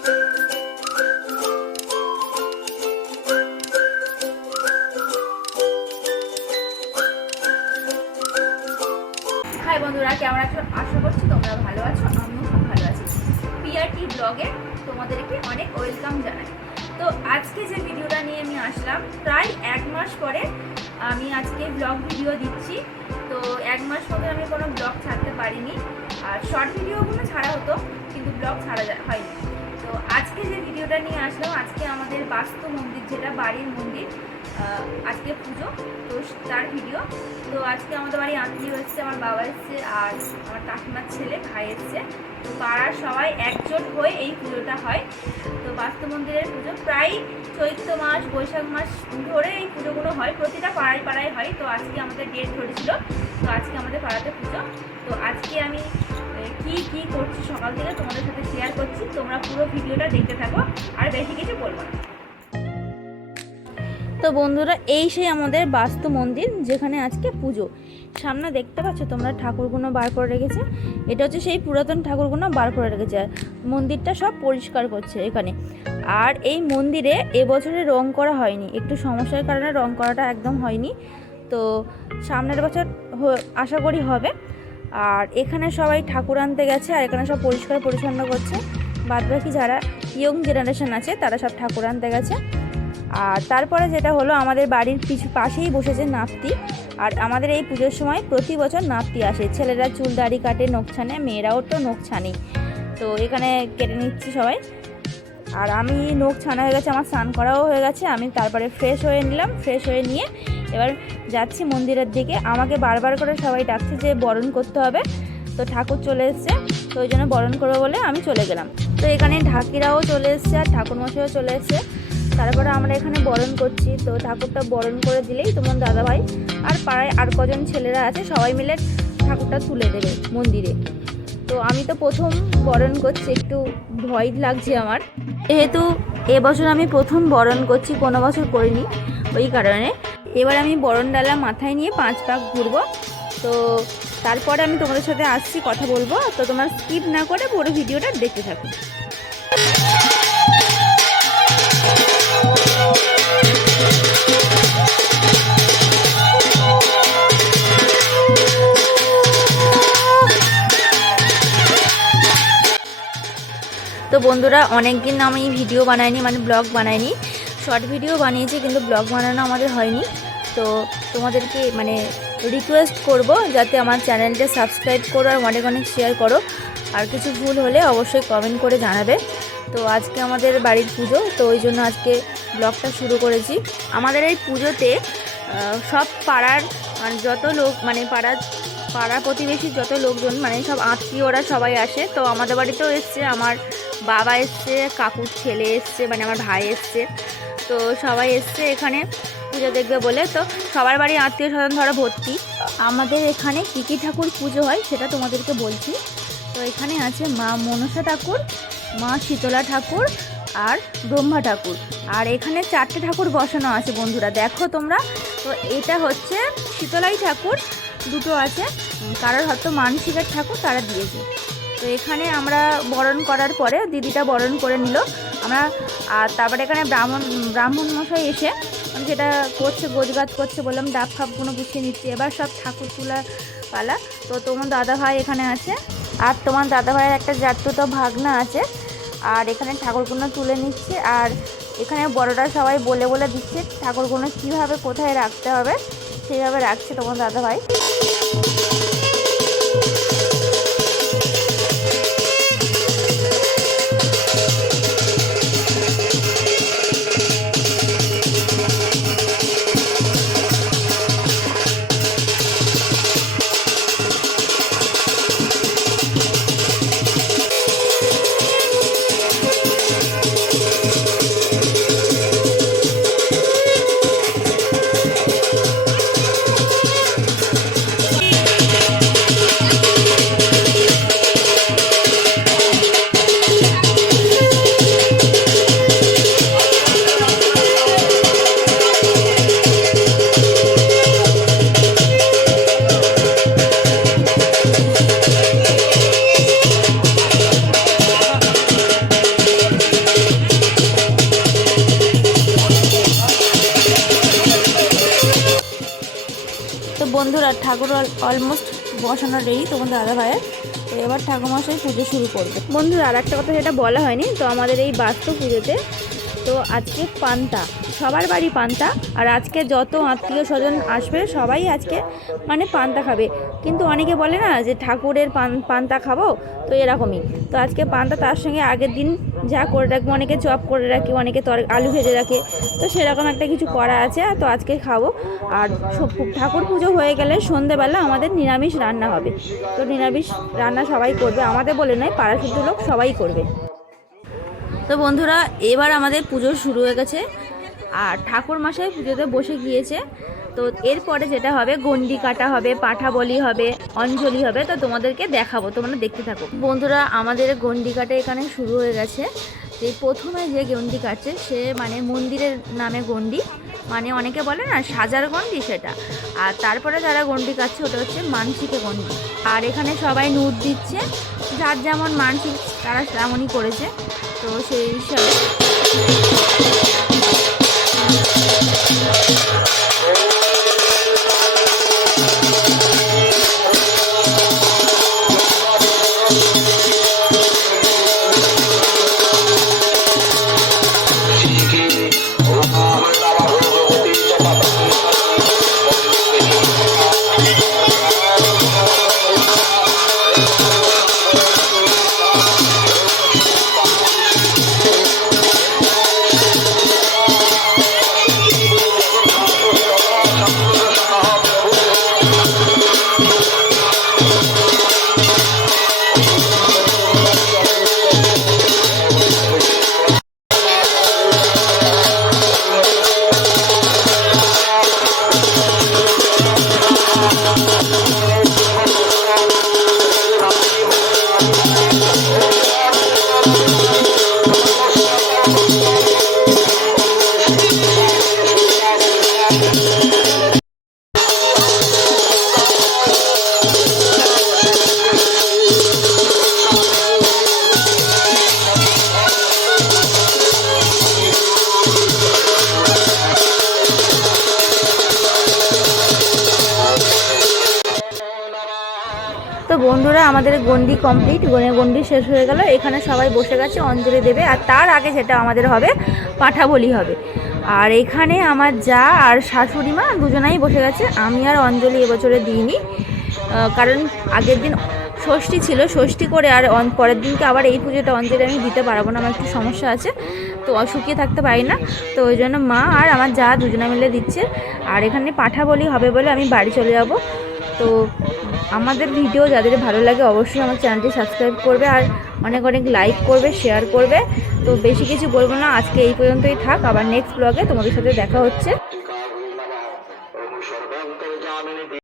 High বন্ধুরা, কেমন আছো? আশা করছি তোমরা ভালো আছো, আমিও খুব ভালো আছি। পিআরটি ব্লগে তোমাদেরকে অনেক ওয়েলকাম জানাই। তো আজকে যে ভিডিওটা নিয়ে আমি আসলাম, প্রায় 1 মাস পরে আমি আজকে ব্লগ ভিডিও দিচ্ছি। তো 1 মাস মধ্যে আমি কোনো ব্লগ ছাড়তে পারিনি, আর শর্ট ভিডিওগুলো ছাড়া হতো কিন্তু ব্লগ ছাড়া হয়নি। তো আজকে যে ভিডিওটা নিয়ে আসলাম, আজকে আমাদের বাস্তু মন্দির, যেটা বাড়ির মন্দির, আজকে পুজো, তো তার ভিডিও। তো আজকে আমাদের বাড়ি আত্মীয় এসছে, আমার বাবা এসছে, আর আমার কাকিমার ছেলে ভাই এসছে। তো পাড়ার সবাই একজোট হয়ে এই পুজোটা হয়। তো বাস্তু মন্দিরের পুজো প্রায় চৈত্র মাস, বৈশাখ মাস ধরে এই পুজোগুলো হয়, প্রতিটা পাড়ায় পাড়ায় হয়। তো আজকে আমাদের ডেট ধরেছিল, তো আজকে আমাদের পাড়াতে পুজো। তো আজকে আমি কি করছি সকাল থেকে তোমাদের সাথে শেয়ার করছি, তোমরা পুরো ভিডিওটা দেখতে থাকো, আর বেশি কিছু বলবো না। তো বন্ধুরা, এই সেই আমাদের বাস্তু মন্দির, যেখানে আজকে পুজো। সামনে দেখতে পাচ্ছ তোমরা, ঠাকুরগুলো বার করে রেখেছে। এটা হচ্ছে সেই পুরাতন ঠাকুরগুলো বার করে রেখেছে। মন্দিরটা সব পরিষ্কার করছে এখানে। আর এই মন্দিরে এবছরে রং করা হয়নি, একটু সমস্যার কারণে রং করাটা একদম হয়নি। তো সামনের বছর আশা করি হবে। আর এখানে সবাই ঠাকুর আনতে গেছে, আর এখানে সব পরিষ্কার পরিচ্ছন্ন করছে। বাদবাকি যারা ইয়ং জেনারেশন আছে তারা সব ঠাকুর আনতে গেছে। আর তারপরে যেটা হলো, আমাদের বাড়ির পাশেই বসেছে নাপতি। আর আমাদের এই পুজোর সময় প্রতি বছর নাপতি আসে। ছেলেরা চুল দাড়ি কাটে, নখ ছানে, মেয়েরাও তো নখ ছানেই। তো এখানে কেটে নিচ্ছি সবাই। আর আমি নখ ছানা হয়ে গেছে, আমার স্নান করাও হয়ে গেছে। আমি তারপরে ফ্রেশ হয়ে নিলাম, ফ্রেশ হয়ে নিয়ে এবার যাচ্ছি মন্দিরের দিকে। আমাকে বারবার করে সবাই ডাকছে যে বরণ করতে হবে। তো ঠাকুর চলে এসছে, তো ওই জন্য বরণ করবো বলে আমি চলে গেলাম। তো এখানে ঢাকিরাও চলে এসছে, আর ঠাকুরমশাইও চলে এসছে। তারপরে আমরা এখানে বরণ করছি। তো ঠাকুরটা বরণ করে দিলেই তোমার দাদাভাই আর পাড়ায় আর কজন ছেলেরা আছে, সবাই মিলে ঠাকুরটা তুলে দেবে মন্দিরে। তো আমি তো প্রথম বরণ করছি, একটু ভয় লাগছে আমার, যেহেতু এবছর আমি প্রথম বরণ করছি, কোনো বছর করিনি, ওই কারণে। এবার আমি বরণ ডালা মাথায় নিয়ে 5 পাক ঘুরবো। তো তারপরে আমি তোমাদের সাথে আসছি, কথা বলবো। তো তোমরা স্কিপ না করে পুরো ভিডিওটা দেখতে থাকো। তো বন্ধুরা, অনেক দিন আমি ভিডিও বানাইনি, মানে ব্লগ বানাইনি। শর্ট ভিডিও বানিয়েছি, কিন্তু ব্লগ বানানো আমাদের হয়নি। তো তোমাদেরকে মানে রিকোয়েস্ট করব যাতে আমার চ্যানেলটা সাবস্ক্রাইব করো, আর অনেক অনেক শেয়ার করো। আর কিছু ভুল হলে অবশ্যই কমেন্ট করে জানাবে। তো আজকে আমাদের বাড়ির পুজো, তো ওই জন্য আজকে ব্লগটা শুরু করেছি। আমাদের এই পুজোতে সব পাড়ার মানে যত লোক, মানে পাড়া প্রতিবেশী যত লোকজন, মানে সব আত্মীয়রা সবাই আসে। তো আমাদের বাড়িতেও এসছে, আমার বাবা এসছে, কাকুর ছেলে এসছে, মানে আমার ভাই এসছে। তো সবাই এসছে এখানে পুজো দেখবে বলে। তো সবার বাড়ি আত্মীয় স্বজন ধরো ভর্তি। আমাদের এখানে কী ঠাকুর পুজো হয় সেটা তোমাদেরকে বলছি। তো এখানে আছে মা মনসা ঠাকুর, মা শীতলা ঠাকুর, আর ব্রহ্মা ঠাকুর। আর এখানে 4টে ঠাকুর বসানো আছে বন্ধুরা, দেখো তোমরা। তো এটা হচ্ছে শীতলাই ঠাকুর, 2টো আছে। কারোর হয়তো মানসিকের ঠাকুর তারা দিয়েছে। তো এখানে আমরা বরণ করার পরে দিদিটা বরণ করে নিল আমরা। আর তারপরে এখানে ব্রাহ্মণ মশাই এসে যেটা করছে, গোছগাছ করছে, বললাম ডাব ফাপগুলো গুছিয়ে নিচ্ছে। এবার সব ঠাকুর তোলা পালা। তো তোমার দাদাভাই এখানে আছে, আর তোমার দাদাভাইয়ের একটা জাততো ভাগনা আছে। আর এখানে ঠাকুরগুলো তুলে নিচ্ছে, আর এখানে বড়রা সবাই বলে বলে দিচ্ছে ঠাকুরগুলো কীভাবে কোথায় রাখতে হবে, সেইভাবে রাখছে তোমার দাদাভাই। বন্ধুরা ঠাকুর অলমোস্ট বসানো রেডি তোমাদের দাদা ভাইয়ের। তো এবার ঠাকুরমশাই পুজো শুরু করবে। বন্ধুরা আর একটা কথা যেটা বলা হয়নি, তো আমাদের এই বাস্তু পুজোতে তো আজকে পান্তা, সবার বাড়ি পান্তা। আর আজকে যত আত্মীয় স্বজন আসবে সবাই আজকে মানে পান্তা খাবে। কিন্তু অনেকে বলে না যে ঠাকুরের পান্তা খাবো, তো এরকমই। তো আজকে পান্তা, তার সঙ্গে আগের দিন যা করে রাখবো, অনেকে চপ করে রাখি, অনেকে আলু ভেজে রাখে, তো সেরকম একটা কিছু করা আছে। তো আজকে খাবো। আর ঠাকুর পুজো হয়ে গেলে সন্ধেবেলা আমাদের নিরামিষ রান্না হবে। তো নিরামিষ রান্না সবাই করবে, আমাদের বলে নয়, পাড়া শুদ্ধ লোক সবাই করবে। তো বন্ধুরা এবার আমাদের পুজো শুরু হয়ে গেছে আর ঠাকুর মশাই পুজোতে বসে গিয়েছে। তো এরপরে যেটা হবে, গন্ডি কাটা হবে, পাঠা বলি হবে, অঞ্জলি হবে। তো তোমাদেরকে দেখাবো, তোমরা দেখতে থাকো। বন্ধুরা আমাদের গন্ডি কাটা এখানে শুরু হয়ে গেছে। যে প্রথমে যে গন্ডি কাটছে সে মানে মন্দিরের নামে গন্ডি, মানে অনেকে বলে না সাজার গন্ডি, সেটা। আর তারপরে যারা গন্ডি কাটছে ওটা হচ্ছে মানসিকে গন্ডি। আর এখানে সবাই নুট দিচ্ছে, যার যেমন মানসিক তারা তেমনই করেছে। তো সেই হিসাবে তো বন্ধুরা আমাদের গন্ডি কমপ্লিট, গন্ডি শেষ হয়ে গেল। এখানে সবাই বসে গেছে অঞ্জলি দেবে। আর তার আগে যেটা আমাদের হবে, পাঠা বলি হবে। আর এখানে আমার যা আর শাশুড়ি মা দুজনাই বসে গেছে। আমি আর অঞ্জলি এবছরে দিইনি, কারণ আগের দিন ষষ্ঠী ছিল, ষষ্ঠী করে আর পরের দিনকে আবার এই পুজোটা অঞ্জলি আমি দিতে পারবো না, আমার একটু সমস্যা আছে, তো শুকিয়ে থাকতে পারি না। তো ওই জন্য মা আর আমার যা দুজনে মিলে দিচ্ছে। আর এখানে পাঠা বলি হবে বলে আমি বাড়ি চলে যাব। তো আমাদের ভিডিও যাদের ভালো লাগে অবশ্যই আমার চ্যানেলটি সাবস্ক্রাইব করবে আর অনেক অনেক লাইক করবে, শেয়ার করবে। তো বেশি কিছু বলবো না, আজকে এই পর্যন্তই থাক। আবার নেক্সট ব্লগে তোমাদের সাথে দেখা হচ্ছে।